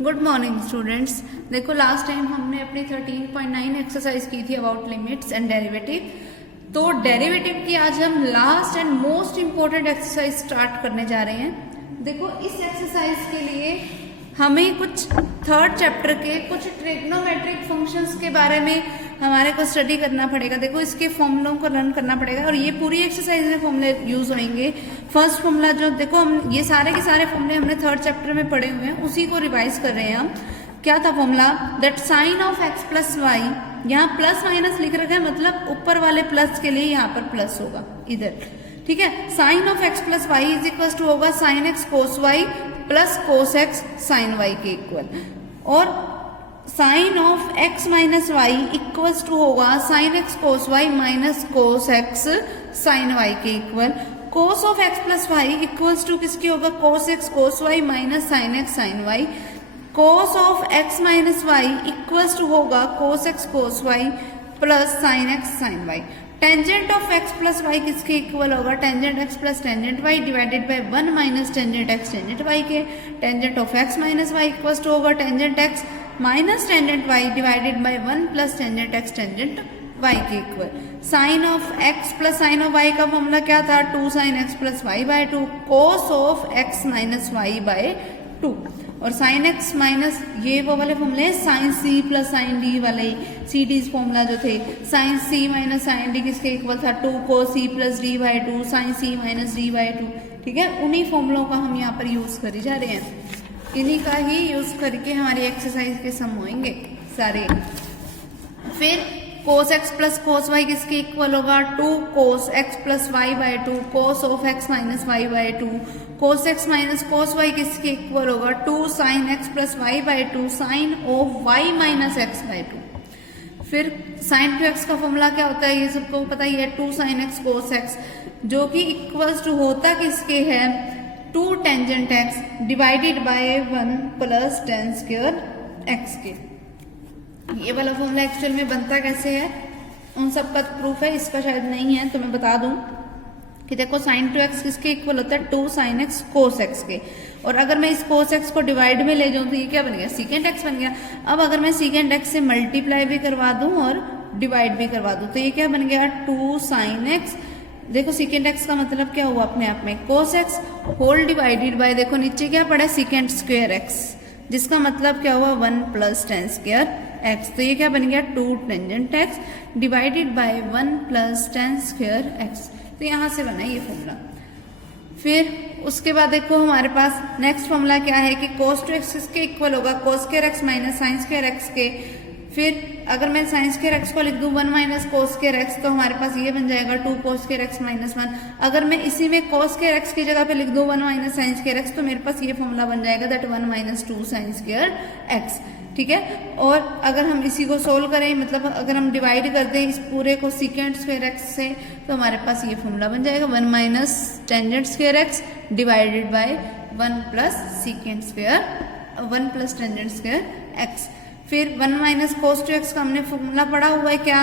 Good morning students. देखो last time हमने अपनी 13.9 एक्सरसाइज की थी अबाउट लिमिट्स एंड डेरिवेटिव। तो डेरिवेटिव की आज हम last and most important exercise start करने जा रहे हैं। देखो इस एक्सरसाइज के लिए हमें कुछ थर्ड चैप्टर के कुछ ट्रिग्नोमेट्रिक फंक्शंस के बारे में हमारे को स्टडी करना पड़ेगा। देखो इसके फॉर्मूलों को रन करना पड़ेगा और ये पूरी एक्सरसाइज में फॉर्मूले यूज होंगे। फर्स्ट फॉर्मूला जो देखो हम ये सारे के सारे फॉर्मूले हमने थर्ड चैप्टर में पढ़े हुए हैं, उसी को रिवाइज कर रहे हैं हम। क्या था formula? That sine of x plus y, यहाँ प्लस माइनस लिख रखा है, मतलब ऊपर वाले प्लस के लिए यहाँ पर प्लस होगा इधर, ठीक है। Sine of x plus y is equal to होगा sine x cos y plus cos x sine y के इक्वल, और sine of x minus y equals to होगा sine x cos y minus cos x sine y के equal. Cos of x plus y equals to किसकी होगा? Cos x cos y minus sine x sine y. Cos of x minus y equals to होगा cos x cos y plus sine x sine y. Tangent of x plus y किसके equal होगा? Tangent x plus tangent y divided by 1 minus tangent x tangent y के। Tangent of x minus y equals to होगा tangent x minus tangent y divided by 1 plus tangent x tangent y के equal. Sine of x plus sine of y का formula क्या था? 2 sine x plus y by 2 cos of x minus y by 2। और sine x minus ये वो वाले फॉर्मूले sine c plus sine d वाले सी डी फॉर्मूला जो थे। Sine c minus sine d किसके इक्वल था? 2 cos c plus d by 2 sine c minus d by 2, ठीक है। उन्हीं फॉर्मूलों का हम यहाँ पर यूज करी जा रहे हैं, इन्हीं का ही यूज करके हमारी एक्सरसाइज के सम होंगे सारे। फिर cos x plus cos y किसके इक्वल होगा? 2 cos x plus y by 2 cos of x minus y by 2। Cos x minus cos y किसके इक्वल होगा? 2 sine x plus y by 2 sine of y minus x by 2। फिर sine two x का formula क्या होता है? ये सबको पता ही है, 2 साइन एक्स कोस एक्स, जो कि इक्वल्स टू होता किसके है? 2 tangent x divided by 1 plus ten square x के। ये वाला फॉर्मूला एक्चुअल में बनता कैसे है उन सब का प्रूफ है, इसका शायद नहीं है तो मैं बता दूं कि देखो साइन टू एक्स किसके इक्वल होता है? 2 साइन एक्स कोस एक्स के। और अगर मैं इस कोस एक्स को डिवाइड में ले जाऊं तो ये क्या बन गया? सीकेंट एक्स बन गया। अब अगर मैं सीकेंट एक्स से मल्टीप्लाई भी करवा दूं और डिवाइड भी करवा दूं तो ये क्या बन गया? 2 साइन एक्स, देखो सीकेंट एक्स का मतलब क्या हुआ अपने आप में? Cos x whole divided by, देखो नीचे क्या पड़ा? सीकेंट स्क्वायर एक्स, जिसका मतलब क्या हुआ? 1 प्लस टेन स्क्वायर एक्स। तो ये क्या बन गया? 2 tangent x divided by 1 plus ten square x. तो यहां से बना ये फॉर्मूला। फिर उसके बाद देखो हमारे पास नेक्स्ट फॉर्मूला क्या है कि कोस टू एक्स किसके इक्वल होगा? कोस square x minus sine square x के। फिर अगर मैं साइन स्क्वायर एक्स को लिख दूं 1 माइनस कोस स्क्वायर एक्स, तो हमारे पास ये बन जाएगा 2 कोस स्क्वायर एक्स माइनस 1। अगर मैं इसी में कोस स्क्वायर एक्स की जगह पे लिख दूं 1 माइनस साइन स्क्वायर एक्स, तो मेरे पास ये फॉर्मूला बन जाएगा that 1 minus 2 sine square x, ठीक है। और अगर हम इसी को सोल्व करें, मतलब अगर हम डिवाइड कर दें इस पूरे को सीकेंट स्क्वायर एक्स से, तो हमारे पास ये फॉर्मूला बन जाएगा 1 minus tangent square x divided by 1 plus secant square 1 plus tangent square x. फिर 1 माइनस कोस टू एक्स का हमने फॉर्मूला पढ़ा हुआ है क्या?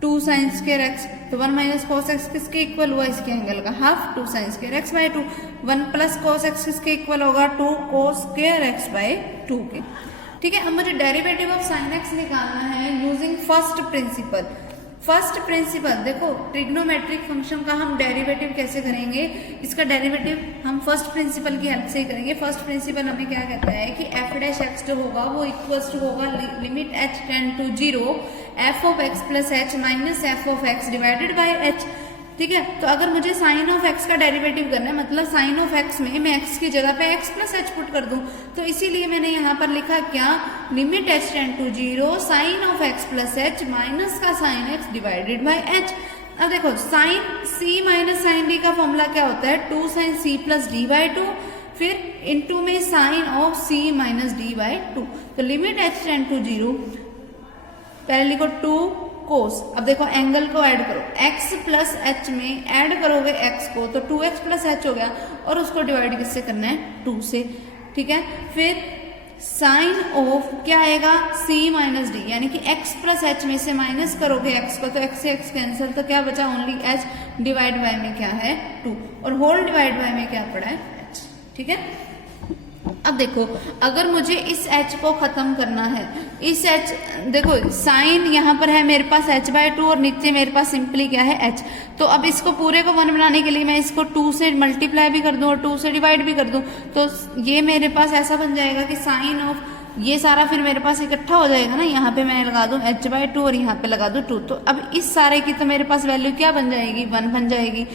2 साइन स्क्वायर एक्स। तो 1 माइनस कोस एक्स किसके इक्वल हुआ? इसके एंगल का half, 2 sine square x by 2। 1 plus cos x किसके इक्वल होगा? 2 कोस स्क्वायर एक्स बाय 2 के, ठीक है। अब मुझे डेरिवेटिव ऑफ साइन एक्स निकालना है using first principle. First principle देखो ट्रिग्नोमेट्रिक फंक्शन का हम डेरिवेटिव कैसे करेंगे? इसका डेरिवेटिव हम फर्स्ट प्रिंसिपल की हेल्प से ही करेंगे। फर्स्ट प्रिंसिपल हमें क्या कहता है कि एफ डैश एक्स जो होगा वो इक्वल्स टू होगा limit h tend to 0 f of x plus h minus f of x divided by h, ठीक है। तो अगर मुझे साइन ऑफ एक्स का डेरिवेटिव करना है, मतलब साइन ऑफ एक्स में मैं एक्स की जगह पे एक्स प्लस एच पुट कर दूं, तो इसीलिए मैंने यहाँ पर लिखा क्या? Limit h tend to 0 sine of x plus h minus का sine x divided by h. अब देखो sine c minus sine d का फॉर्मूला क्या होता है? 2 sine c plus d by 2, फिर इंटू में sine of c minus d by 2। तो लिमिट एच टेंड टू 0, पहले लिखो 2 कोस। अब देखो एंगल को ऐड करो, x प्लस एच में ऐड करोगे x को तो 2x प्लस एच हो गया, और उसको डिवाइड किससे करना है? 2 से, ठीक है। फिर साइन ऑफ क्या आएगा? c माइनस डी, यानी कि x प्लस एच में से माइनस करोगे x को तो x से x कैंसिल, तो क्या बचा? ओनली h डिवाइड बाय में क्या है? 2, और होल डिवाइड बाय में क्या पड़ा है? h, ठीक है। अब देखो, अगर मुझे इस h को खत्म करना है, इस h, देखो साइन यहाँ पर है मेरे पास h/2 और नीचे मेरे पास सिंपली क्या है h। तो अब इसको पूरे को 1 बनाने के लिए मैं इसको 2 से मल्टीप्लाई भी कर दूं और 2 से डिवाइड भी कर दूं, तो ये मेरे पास ऐसा बन जाएगा कि साइन ऑफ ये सारा फिर मेरे पास इकट्ठा हो जाएगा ना, यहाँ पे मैं लगा दूं h/2 और यहाँ पे लगा दूं 2। तो अब इस सारे की तो मेरे पास वैल्यू क्या बन जाएगी, 1 बन जाएगी,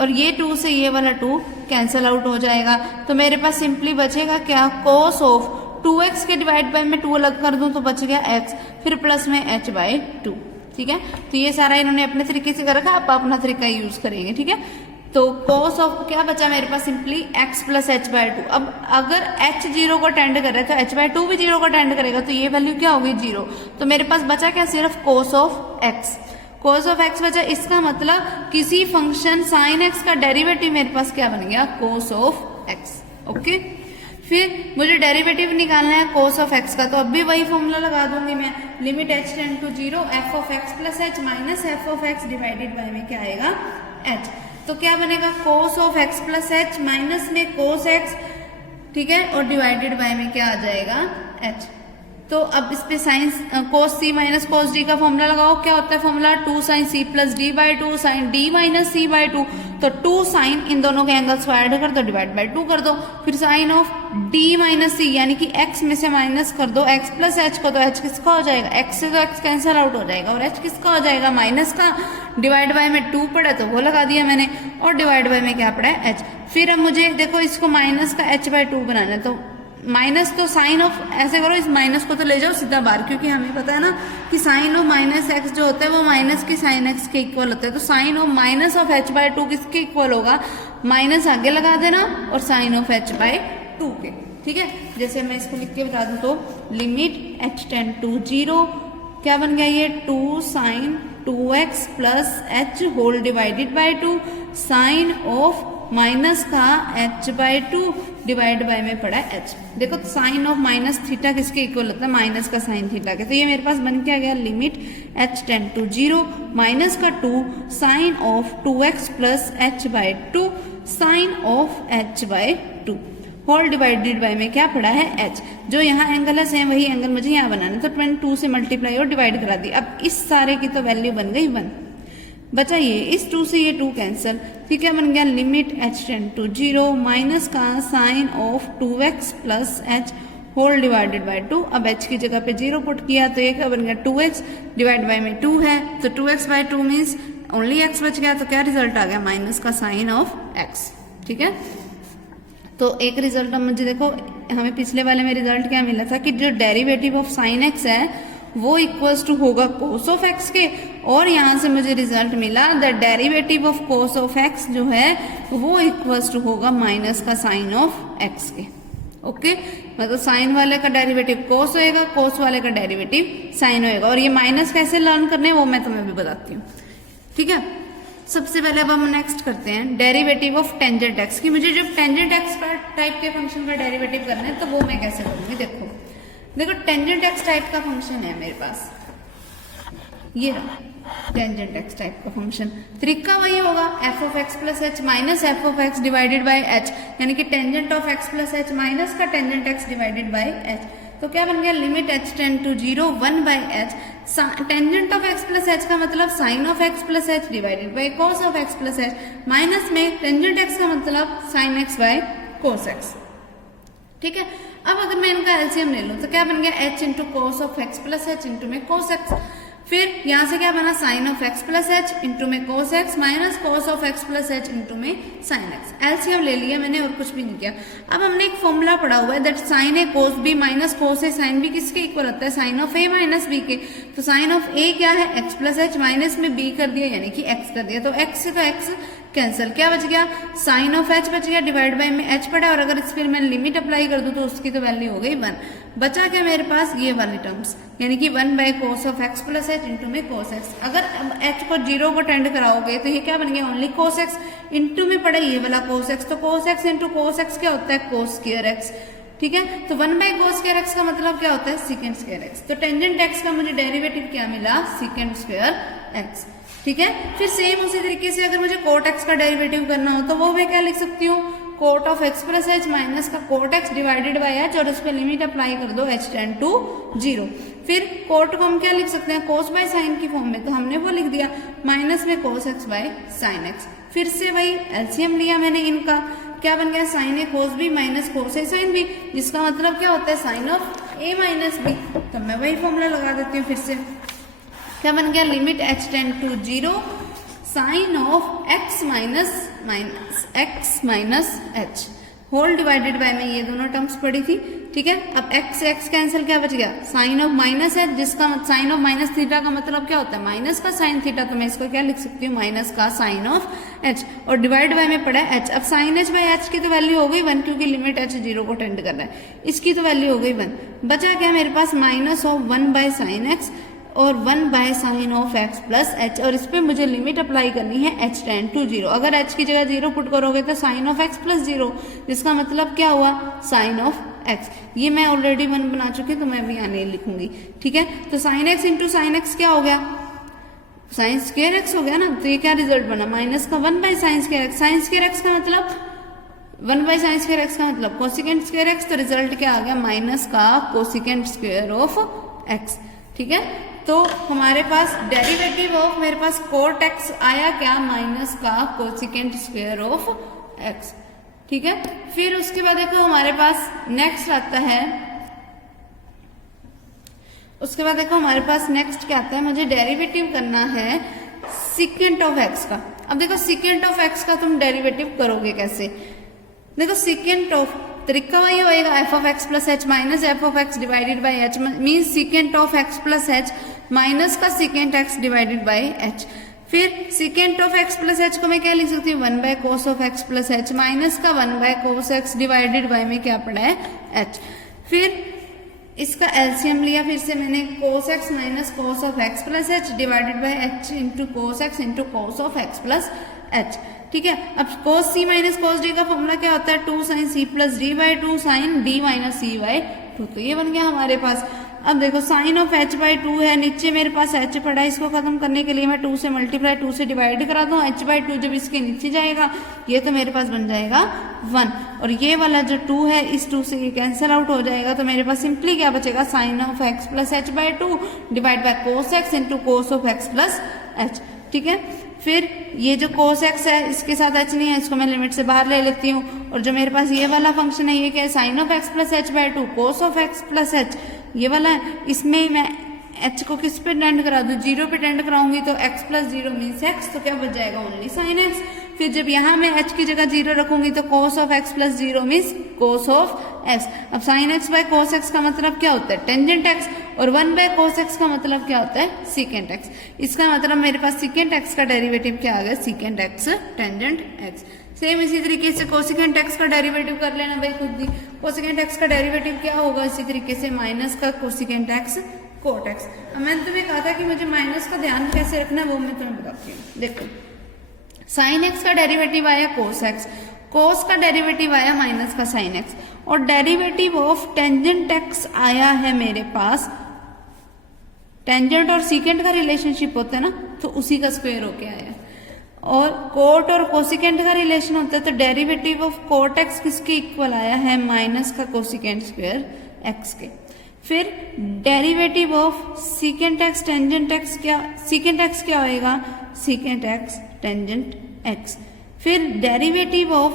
और ये 2 से ये वाला 2 कैंसिल आउट हो जाएगा। तो मेरे पास सिंपली बचेगा क्या, cos ऑफ 2x के डिवाइड बाय में 2 अलग कर दूं तो बच गया x, फिर प्लस में h/2। ठीक है, तो ये सारा इन्होंने अपने तरीके से कर रखा, आप अपना तरीका यूज करेंगे। ठीक है, तो cos ऑफ क्या बचा मेरे पास, सिंपली x प्लस h/2। अब अगर h 0 को टेंड कर रहा है तो h/2 भी 0 को टेंड करेगा, तो ये वैल्यू क्या होगी, 0। तो मेरे पास बचा क्या, सिर्फ cos of x। cos of x बचा, इसका मतलब किसी फंक्शन sin x का डेरिवेटिव मेरे पास क्या बन गया, cos ऑफ x। ओके, फिर मुझे डेरिवेटिव निकालना है cos ऑफ x का, तो अब भी वही फॉर्मूला लगा दूंगी मैं, limit h tend to 0 f of x plus h minus f of x divided by में क्या आएगा, h। तो क्या बनेगा, cos of x plus h minus में cos x, ठीक है, और डिवाइडेड बाय में क्या आ जाएगा, h। तो अब इस पे sine cos c minus cos d का फॉर्मूला लगाओ, क्या होता है formula, 2 sin c plus d by 2 sin d minus c by 2। तो 2 sin इन दोनों के एंगल्स को ऐड कर दो, डिवाइड बाई 2 कर दो, फिर sine of d minus c यानी कि x में से माइनस कर दो x प्लस h को, तो h किसका हो जाएगा, x से तो x कैंसिल आउट हो जाएगा, और h किसका हो जाएगा, माइनस का। डिवाइड बाय में 2 पड़ा तो वो लगा दिया मैंने, और डिवाइड बाय में क्या पड़ा है, h। फिर अब मुझे देखो इसको माइनस का h/2 बनाना है, तो माइनस तो साइन ऑफ, ऐसे करो इस माइनस को तो ले जाओ सीधा बाहर, क्योंकि हमें पता है ना कि साइन ऑफ माइनस एक्स जो होता है वो माइनस की साइन एक्स के इक्वल होता है। तो sine of minus of h/2 किसके इक्वल होगा, माइनस आगे लगा देना और साइन ऑफ h/2 के। ठीक है, जैसे मैं इसको लिख के बता दूं तो लिमिट h टेंड टू 0 क्या बन गया, ये 2 sin 2x plus h whole divided by 2 sine of minus का h/2 डिवाइड बाय में पड़ा h। देखो साइन ऑफ माइनस थीटा किसके इक्वल होता है, माइनस का साइन थीटा के। तो ये मेरे पास बन के आ गया limit h tend to 0 minus का 2 sine of 2x plus h/2 sine of h/2 whole divided by में क्या पड़ा है h। जो यहाँ एंगल है सेम वही एंगल मुझे यहाँ बनाना है, तो 22 से मल्टीप्लाई और डिवाइड करा दी। अब इस सारे की तो वैल्यू बन गई 1, बचा ये, इस 2 से ये 2 कैंसिल, ठीक है, बन गया limit h tend to 0 minus का sine of 2x plus h whole divided by 2। अब h की जगह पे 0 पुट किया तो ये क्या बन गया, 2x डिवाइड बाय में 2 है, तो 2x bye 2 means only x बच गया, तो क्या रिजल्ट आ गया, माइनस का साइन ऑफ x। ठीक है, तो एक रिजल्ट अब मुझे देखो, हमें पिछले वाले में रिजल्ट क्या मिला था कि जो डेरिवेटिव ऑफ साइन x है वो इक्वल्स टू होगा कोस ऑफ एक्स के, और यहाँ से मुझे रिजल्ट मिला the derivative of cos of x जो है वो इक्वल्स टू होगा माइनस का साइन ऑफ एक्स के। ओके, मतलब साइन वाले का डेरिवेटिव कोस होएगा, कोस वाले का डेरिवेटिव साइन होएगा। और ये माइनस कैसे लर्न करने हैं वो मैं तुम्हें भी बताती हूँ। ठीक है, सबसे पहले अब हम नेक्स्ट करते हैं डेरिवेटिव ऑफ टेंजेंट एक्स की। मुझे जब टेंजेंट एक्स का टाइप के फंक्शन का डेरिवेटिव करना है तो वो मैं कैसे करूंगी, देखो टेंजेंट एक्स टाइप का फंक्शन है मेरे पास, ये टेंजेंट एक्स टाइप का फंक्शन, तरीका वही होगा f of x plus h minus f of x divided by h, यानी कि tangent of x plus h minus का tangent x divided by h. तो क्या बन गया, limit h tend to 0 1 by h. Tangent of x plus h का मतलब sine of x plus h divided by cos of x plus h, minus में tangent x का मतलब sine x by cos x. ठीक है, अब अगर मैं इनका एलसीएम ले लूं तो क्या बन गया, h into cos of x plus h into में कोस एक्स। फिर यहां से क्या बना, sine of x plus h into में cos x minus cos of x plus h into में साइन एक्स। एलसीएम ले लिया मैंने और कुछ भी नहीं किया। अब हमने एक फॉर्मूला पढ़ा हुआ है that sine a cos b minus cos a sine b किसके इक्वल होता है, sine of a minus b के। तो साइन ऑफ ए क्या है, एक्स प्लस एच माइनस में बी कर दिया यानी कि एक्स कर दिया, तो एक्स से तो एक्स कैंसिल, क्या बच गया, साइन ऑफ एच बच गया, डिवाइड बाय में एच पड़ा, और अगर इस फिर मैं लिमिट अप्लाई कर दूं तो उसकी तो वैल्यू हो गई 1। बचा क्या मेरे पास, ये वाली टर्म्स, यानी कि 1 by cos of x plus h into में कोस एक्स। अगर एच को 0 को टेंड कराओगे तो ये क्या बन गया, ओनली कोस एक्स इंटू में पड़ा ये वाला कोस एक्स। तो कोस एक्स इंटू कोस एक्स क्या होता है, कोस स्क्वायर एक्स। ठीक है, तो 1 बाय कोस स्क्वायर एक्स का मतलब क्या होता है, सीकेंड स्क्वायर एक्स। तो टेंजेंट एक्स का मुझे डेरिवेटिव क्या मिला, सीकेंड स्क्वायर एक्स। ठीक है, फिर सेम उसी तरीके से अगर मुझे कोट एक्स का डेरिवेटिव करना हो तो वो मैं क्या लिख सकती हूँ, cot of x plus h minus का cot x divided by h और उस पर लिमिट अप्लाई कर दो एच टेंड टू 0। फिर कोट को हम क्या लिख सकते हैं, कोस बाय साइन की फॉर्म में, तो हमने वो लिख दिया माइनस में cos x bye sine x. फिर से वही एलसीएम लिया मैंने इनका, क्या बन गया sine a cos b minus cos a sine b, जिसका मतलब क्या होता है sine of a minus b. तो मैं वही फॉर्मूला लगा देती हूँ फिर से, क्या बन गया limit h tend to 0 sine of x minus h whole divided by में ये दोनों टर्म्स पड़ी थी, ठीक है। अब एक्स से एक्स कैंसिल, क्या बच गया साइन ऑफ माइनस एच, जिसका साइन ऑफ माइनस थीटा का मतलब क्या होता है माइनस का साइन थीटा, तो मैं इसको क्या लिख सकती हूँ माइनस का साइन ऑफ एच और डिवाइड बाय में पड़ा है एच। अब साइन एच बाय एच की तो वैल्यू हो गई 1 क्योंकि लिमिट एच 0 को टेंड कर रहा है, इसकी तो वैल्यू हो गई 1। बचा क्या मेरे पास minus of 1 by sine x और 1 by sine of x plus h, और इस पे मुझे लिमिट अप्लाई करनी है एच टेंड टू 0। अगर एच की जगह 0 पुट करोगे तो साइन ऑफ एक्स प्लस 0, जिसका मतलब क्या हुआ साइन ऑफ एक्स। ये मैं ऑलरेडी 1 बना चुकी हूँ तो मैं भी आने लिखूंगी, ठीक है। तो sine x into sine x क्या हो गया, साइन स्क्वायर एक्स हो गया ना, तो ये क्या रिजल्ट बना माइनस का 1 by sign square x. Sign square x का मतलब 1 बाय साइन स्क्वायर एक्स का मतलब कोसिकेंट स्क्वायर एक्स, तो रिजल्ट क्या आ गया माइनस का कोसिकेंट स्क्वायर ऑफ एक्स, ठीक है। तो हमारे पास डेरिवेटिव ऑफ मेरे पास कोट एक्स आया क्या माइनस का कोसिकेंट स्क्वायर ऑफ एक्स, ठीक है। फिर उसके बाद देखो हमारे पास नेक्स्ट आता है, उसके बाद देखो हमारे पास नेक्स्ट क्या आता है, मुझे डेरिवेटिव करना है सीकेंट ऑफ एक्स का। अब देखो सीकेंट ऑफ एक्स का तुम डेरिवेटिव करोगे कैसे, देखो सीकेंट ऑफ तरीका वही होएगा f of x plus h minus f of x divided by h, mean secant of x plus h minus का secant x divided by h. फिर secant of x plus h को मैं क्या लिख सकती हूँ 1 by cos of x plus h minus का 1 by cos x divided by में क्या पड़ा है एच। फिर इसका एलसीएम लिया फिर से मैंने cos x minus cos of x plus h divided by h into cos x into cos of x plus h, ठीक है। अब cos c minus cos d का फॉर्मूला क्या होता है 2 sine c plus d by 2 sine d minus c by 2, तो ये बन गया हमारे पास। अब देखो साइन ऑफ एच बाई 2 है, नीचे मेरे पास एच पड़ा है, इसको खत्म करने के लिए मैं 2 से मल्टीप्लाई 2 से डिवाइड करा दूं, एच बाई 2 जब इसके नीचे जाएगा ये तो मेरे पास बन जाएगा 1, और ये वाला जो 2 है इस 2 से ये कैंसिल आउट हो जाएगा, तो मेरे पास सिंपली क्या बचेगा sine of x plus h by 2 divide by cos x into cos of x plus h, ठीक है। फिर ये जो कोस एक्स है इसके साथ एच नहीं है, इसको मैं लिमिट से बाहर ले लेती हूँ, और जो मेरे पास ये वाला फंक्शन है ये क्या है sine of x plus h by 2 cos of x plus h, ये वाला है, इसमें मैं एच को किस पे टेंड करा दूं 0 पे टेंड कराऊंगी, तो x प्लस 0 मीन्स एक्स, तो क्या बच जाएगा ओनली साइन एक्स। फिर जब यहाँ मैं h की जगह 0 रखूंगी तो cos of x plus 0 means cos of x। अब sign x by cos x का मतलब क्या होता है टेंजेंट x, और 1 बाय कोस एक्स का मतलब क्या होता है सीकेंट x। इसका मतलब मेरे पास सीकेंट x का डेरिवेटिव क्या आ गया secant x tangent x। Same इसी तरीके से कोसिकेंट x का डेरिवेटिव कर लेना भाई खुद भी, कोसिकेंट x का डेरिवेटिव क्या होगा इसी तरीके से माइनस का कोसिकेंट x कोट एक्स। अब मैंने तुम्हें कहा था कि मुझे माइनस का ध्यान कैसे रखना है वो मैं तुम्हें बताती हूँ। देखो साइन एक्स का डेरिवेटिव आया कोस एक्स, कोस का डेरिवेटिव आया माइनस का साइन एक्स, और डेरिवेटिव ऑफ टेंजेंट एक्स आया है मेरे पास, टेंजेंट और सीकेंट का रिलेशनशिप होता है ना तो उसी का स्क्वायर होके आया, और कोट और कोसिकेंट का रिलेशन होता है तो डेरिवेटिव ऑफ कोट एक्स किसके इक्वल आया है माइनस का कोसिकेंट स्क्वायर एक्स के। फिर derivative of secant x tangent x क्या, सीकेंट एक्स क्या होएगा सीकेंट एक्स टेंजेंट एक्स। फिर डेरिवेटिव ऑफ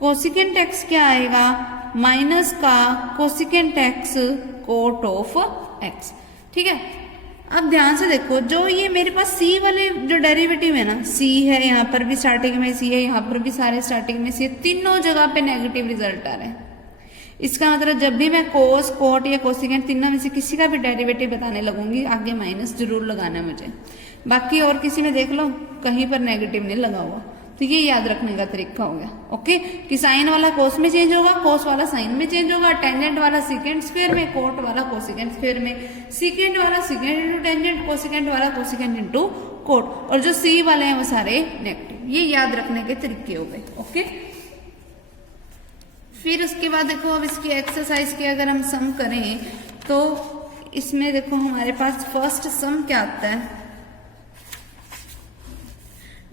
कोसिकेंट एक्स क्या आएगा माइनस का cosecant x cot of x, ठीक है। अब ध्यान से देखो जो ये मेरे पास c वाले जो डेरिवेटिव है ना, c है यहाँ पर भी स्टार्टिंग में c है, यहाँ पर भी सारे स्टार्टिंग में c है, तीनों जगह पे नेगेटिव रिजल्ट आ रहे हैं। इसका मतलब जब भी मैं कोस कोट या कोसिकेंट तीनों में से किसी का भी डेरिवेटिव बताने लगूंगी आगे माइनस जरूर लगाना है मुझे, बाकी और किसी में देख लो कहीं पर नेगेटिव नहीं लगा हुआ, तो ये याद रखने का तरीका हो गया। ओके कि साइन वाला कोस में चेंज होगा, कोस वाला साइन में चेंज होगा, टेंजेंट वाला सीकेंट स्क्वायर में, कोट वाला कोसिकेंट स्क्वायर में, सीकेंट वाला सीकेंट इंटू टेंजेंट, कोसिकेंट वाला कोसिकेंट इंटू कोट, और जो सी वाले हैं वो सारे नेगेटिव। ये याद रखने के तरीके हो गए। ओके फिर उसके बाद देखो अब इसकी एक्सरसाइज की अगर हम सम करें तो इसमें देखो हमारे पास फर्स्ट सम क्या आता है,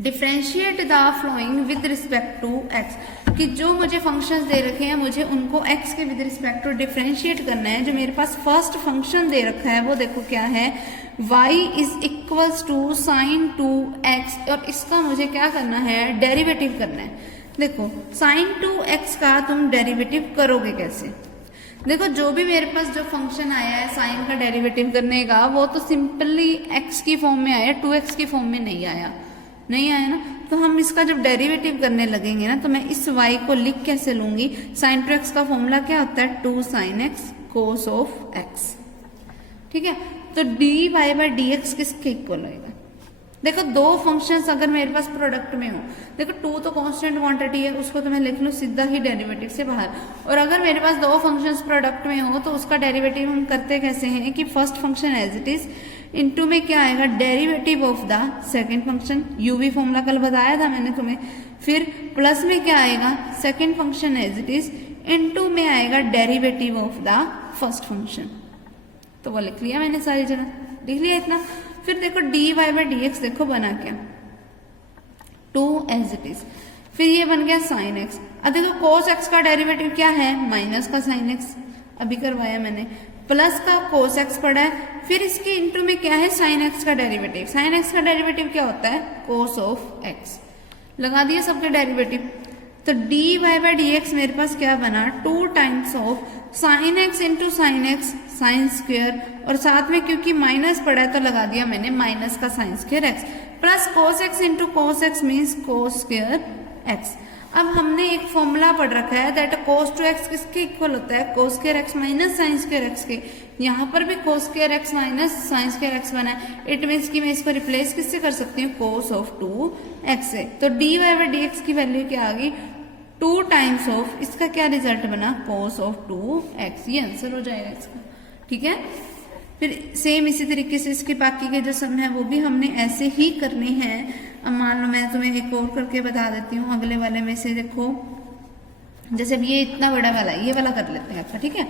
differentiate the following with respect to x, कि जो मुझे फंक्शंस दे रखे हैं मुझे उनको एक्स के विद रिस्पेक्ट टू डिफ्रेंशिएट करना है। जो मेरे पास फर्स्ट फंक्शन दे रखा है वो देखो क्या है, y is equals to sine 2x, और इसका मुझे क्या करना है, डेरिवेटिव करना है। देखो साइन 2x का तुम डेरिवेटिव करोगे कैसे, देखो जो भी मेरे पास जो फंक्शन आया है साइन का डेरिवेटिव करने का वो तो सिंपली x की फॉर्म में आया, 2x की फॉर्म में नहीं आया ना। तो हम इसका जब डेरिवेटिव करने लगेंगे ना तो मैं इस y को लिख कैसे लूंगी, साइन 2x का फॉर्मूला क्या होता है, 2 sin x cos of x, ठीक है। तो dy बाय dx किसके इक्वल होएगा, देखो दो फंक्शंस अगर मेरे पास प्रोडक्ट में हो, देखो 2 तो कांस्टेंट क्वांटिटी है, उसको तो मैं लिख लूं सीधा ही डेरिवेटिव से बाहर, और अगर मेरे पास दो फंक्शंस प्रोडक्ट में हो तो उसका डेरिवेटिव हम करते कैसे हैं कि first function as it is into में क्या आएगा, derivative of the second function, UV formula कल बताया था मैंने तुम्हें, फिर प्लस में क्या आएगा, second function as it is into में आएगा derivative of the first function. तो वो लिख लिया मैंने सारी जगह, लिख लिया इतना। फिर देखो dy बाय dx देखो बना क्या, 2 एज इट इज, फिर ये बन गया साइन x। अब देखो cos x का डेरिवेटिव क्या है, माइनस का साइन x, अभी करवाया मैंने, प्लस का cos x पड़ा है, फिर इसके इनटू में क्या है, साइन x का डेरिवेटिव। साइन x का डेरिवेटिव क्या होता है, cos ऑफ x, लगा दिया सबके डेरिवेटिव। तो dy बाय dx मेरे पास क्या बना, 2 times of sine x into sign x sine square, और साथ में क्योंकि माइनस पड़ा है तो लगा दिया मैंने माइनस का sine square x, plus cos x into cos x means cos square x। अब हमने एक फॉर्मूला पढ़ रखा है दैट cos 2x किसके इक्वल होता है, cos square x minus sine square x के, यहाँ पर भी cos square x minus sine square x बना है। इट मीन्स कि मैं इसको रिप्लेस किससे कर सकती हूँ, cos ऑफ 2x से। तो dy बाय dx की वैल्यू क्या आ गई, 2 टाइम्स ऑफ, इसका क्या रिजल्ट बना, cos ऑफ 2x, ये आंसर हो जाएगा इसका, ठीक है। फिर सेम इसी तरीके से इसके बाकी के जो सम है वो भी हमने ऐसे ही करने हैं। अब मान लो मैं तुम्हें एक और करके बता देती हूँ अगले वाले में से, देखो जैसे अब ये इतना बड़ा वाला ये वाला कर लेते हैं आपका, ठीक है।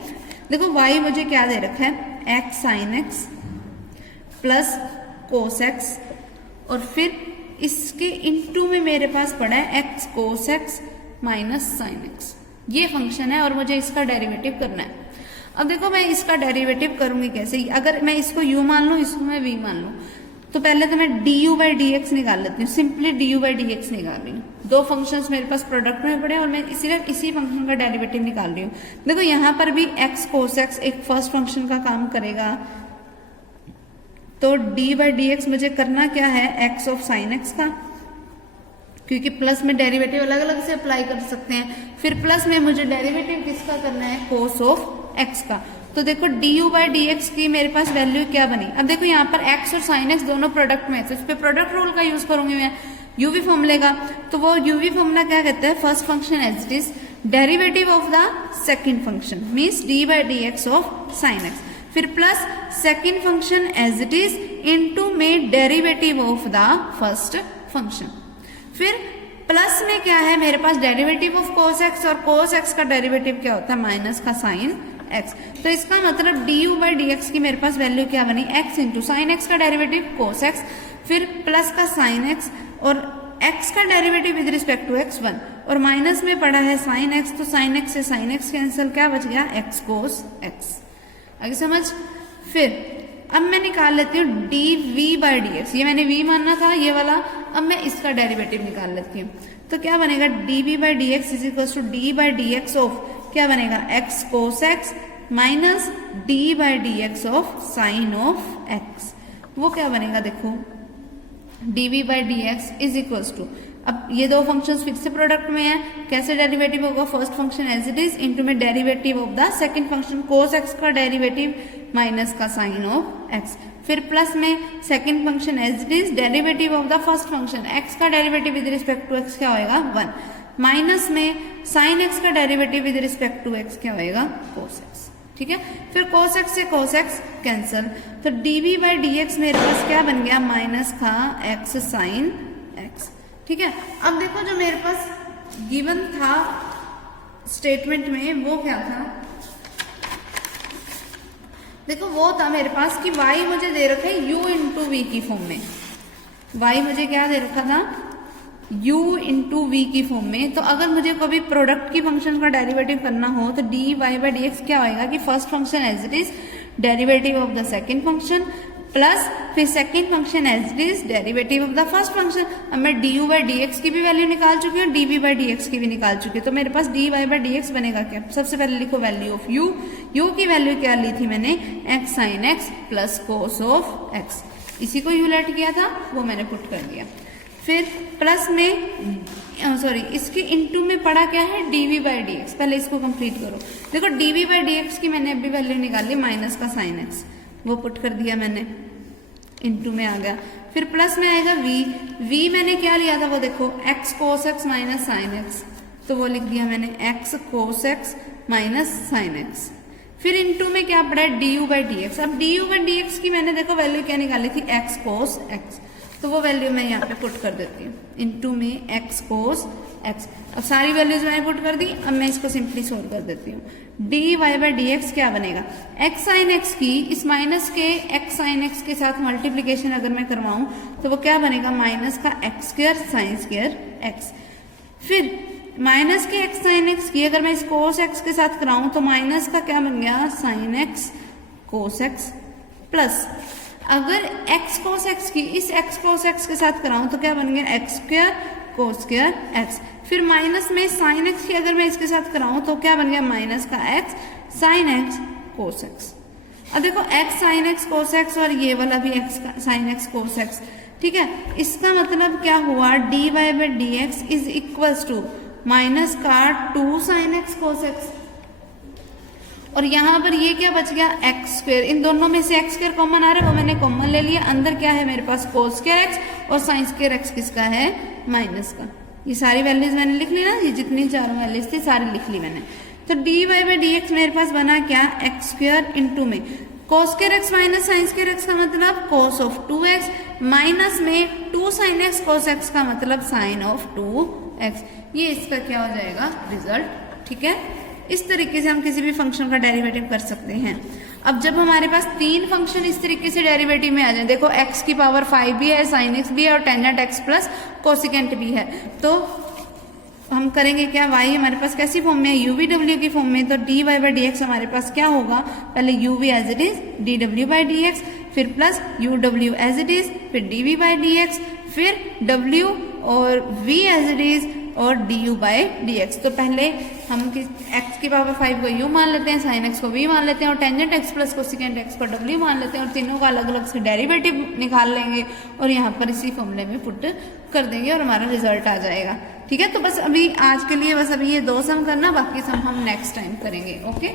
देखो y मुझे क्या दे रखा है, x sin x plus cos x, और फिर इसके इनटू में मेरे पास पड़ा है x cos x minus sine x, ये फंक्शन है और मुझे इसका डेरिवेटिव करना है। अब देखो मैं इसका डेरिवेटिव करूंगी कैसे, अगर मैं इसको u मान लूं इसको मैं v मान लूं, तो पहले तो मैं du बाई dx निकाल लेती हूँ, सिंपली du बाई dx निकाल रही हूँ। दो फंक्शंस मेरे पास प्रोडक्ट में पड़े और मैं सिर्फ इसी फंक्शन का डेरिवेटिव निकाल रही हूँ। देखो यहाँ पर भी x cos x एक फर्स्ट फंक्शन का काम करेगा, तो d बाई dx मुझे करना क्या है, x ऑफ साइन x का, क्योंकि प्लस में डेरिवेटिव अलग अलग से अप्लाई कर सकते हैं। फिर प्लस में मुझे डेरिवेटिव किसका करना है, cos ऑफ x का। तो देखो du बाई dx की मेरे पास वैल्यू क्या बनी। अब देखो यहाँ पर x और sin x दोनों प्रोडक्ट में है, तो इस पे प्रोडक्ट रूल का यूज करूंगी मैं uv फॉर्मूले का। तो वो uv फॉर्मूला क्या कहता है, first function as it is derivative of the second function means d by dx of sin x, फिर plus second function as it is into में derivative of the first function, फिर plus में क्या है मेरे पास डेरिवेटिव ऑफ cos x, और cos x का डेरिवेटिव क्या होता है, माइनस का साइन x। तो इसका मतलब du बाई dx की मेरे पास वैल्यू क्या बनी, x इंटू साइन x का डेरिवेटिव cos x, फिर प्लस का साइन x, और x का derivative with respect to x1, और माइनस में पड़ा है साइन x, तो साइन x से साइन x कैंसिल, क्या बच गया, x cos x। आगे समझ। फिर अब मैं निकाल लेती हूँ dv बाई dx, ये मैंने v मानना था ये वाला, अब मैं इसका डेरिवेटिव निकाल लेती हूँ। तो क्या बनेगा, dv by dx is equal to d by dx of क्या बनेगा, x cos x minus d by dx of sine of x। वो क्या बनेगा, देखो dv by dx is equal to, अब ये दो फंक्शंस फिर से प्रोडक्ट में है, कैसे डेरिवेटिव होगा, first function as it is into में derivative of the second function cos x का डेरिवेटिव माइनस का साइन ऑफ x, फिर प्लस में second function as it is derivative of the first function x का derivative with respect to x क्या होएगा 1, minus में sine x का derivative with respect to x क्या होएगा cos x, ठीक है। फिर cos x से cos x कैंसल, तो dv बाई dx मेरे पास क्या बन गया, माइनस का x साइन x, ठीक है। अब देखो जो मेरे पास गिवन था स्टेटमेंट में वो क्या था, देखो वो था मेरे पास कि y मुझे दे रखा है u इंटू वी की फॉर्म में, y मुझे क्या दे रखा था, u इंटू वी की फॉर्म में। तो अगर मुझे कभी प्रोडक्ट की फंक्शन का डेरिवेटिव करना हो तो d y by d x क्या होएगा कि first function as it is derivative of the second function plus फिर second function as it is derivative of the first function. अब मैं d u by d x की भी value निकाल चुकी हूँ, d v by d x की भी निकाल चुकी हूँ। तो मेरे पास d y by d x बनेगा क्या? सबसे पहले लिखो वैल्यू ऑफ यू। यू की वैल्यू क्या ली थी मैंने? X sine x plus cos of x. इसी को यू लेट किया था, वो मैंने पुट कर दिया। फिर प्लस में सॉरी इसके इनटू में पड़ा क्या है? Dv by d x. पहले इसको कंप्लीट करो। देखो डीवी बाई डी एक्स की मैंने अभी वैल्यू निकाली माइनस का साइन एक्स, वो पुट कर दिया मैंने, इनटू में आ गया। फिर प्लस में आएगा वी। वी मैंने क्या लिया था वो देखो, x cos x minus sine x, तो वो लिख दिया मैंने x cos x minus sine x. फिर इनटू में क्या पड़ा है? D u by d x. अब d u by d x की मैंने देखो वैल्यू क्या निकाली थी? एक्स कोस एक्स, तो वो वैल्यू मैं यहाँ पे पुट कर देती हूँ इनटू में एक्स कोस एक्स। अब सारी वैल्यूज मैंने पुट कर दी। अब मैं इसको सिंपली सोल्व कर देती हूँ। D y by d x क्या बनेगा? एक्स साइन एक्स की इस माइनस के एक्स साइन एक्स के साथ मल्टीप्लीकेशन अगर मैं करवाऊं तो वो क्या बनेगा? माइनस का x square sine square x. फिर माइनस के एक्स साइन एक्स की अगर मैं इस कोस एक्स के साथ कराऊं तो माइनस का क्या बन गया? Sign x cos x plus अगर एक्स कोस एक्स की इस एक्स कोस एक्स के साथ कराऊं तो क्या बन गया? एक्स स्क्वायर कोस स्क्वायर एक्स। फिर माइनस में साइन एक्स की अगर मैं इसके साथ कराऊं तो क्या बन गया? माइनस का x sine x cos x. अब देखो x sine x cos x और ये वाला भी x sine x cos x, ठीक है। इसका मतलब क्या हुआ? D y by d x is equals to minus का 2 साइन एक्स कोस एक्स, और यहाँ पर ये क्या बच गया? X square. इन दोनों में से एक्स स्क्वायर कॉमन आ रहा है, वो मैंने कॉमन ले लिया। अंदर क्या है मेरे पास? कोस स्क्वायर एक्स, और साइन स्क्वायर एक्स किसका है? माइनस का। ये सारी वैल्यूज मैंने लिख ली ना, ये जितनी चारों वैल्यूज थी सारी लिख ली मैंने। तो d y by d x मेरे पास बना क्या? एक्स स्क्वायर इंटू में cos square x minus sine square x का मतलब कोस ऑफ 2x, माइनस में 2 साइन एक्स कोस एक्स का मतलब साइन ऑफ 2x। ये इसका क्या हो जाएगा? रिजल्ट, ठीक है। इस तरीके से हम किसी भी फंक्शन का डेरिवेटिव कर सकते हैं। अब जब हमारे पास 3 फंक्शन इस तरीके से डेरिवेटिव में आ जाए, देखो x की पावर 5 भी है, sin x भी है, और टेंजेंट x प्लस कोसिकेंट भी है, तो हम करेंगे क्या? y हमारे पास कैसी फॉर्म में है? u v w की फॉर्म में। तो d y by d x हमारे पास क्या होगा? पहले u v as it is d डब्ल्यू बाई डी एक्स, फिर plus u w as it is, फिर d v by d x, फिर w और v एज इट इज, और d u by d x. तो पहले हम x की पावर 5 को u मान लेते हैं, साइन x को v मान लेते हैं, और tangent x plus cosecant x को w मान लेते हैं, और तीनों का अलग अलग से डेरिवेटिव निकाल लेंगे और यहाँ पर इसी फॉर्मूले में पुट कर देंगे और हमारा रिजल्ट आ जाएगा, ठीक है। तो बस अभी आज के लिए बस अभी ये 2 सम करना, बाकी सम हम नेक्स्ट टाइम करेंगे। ओके।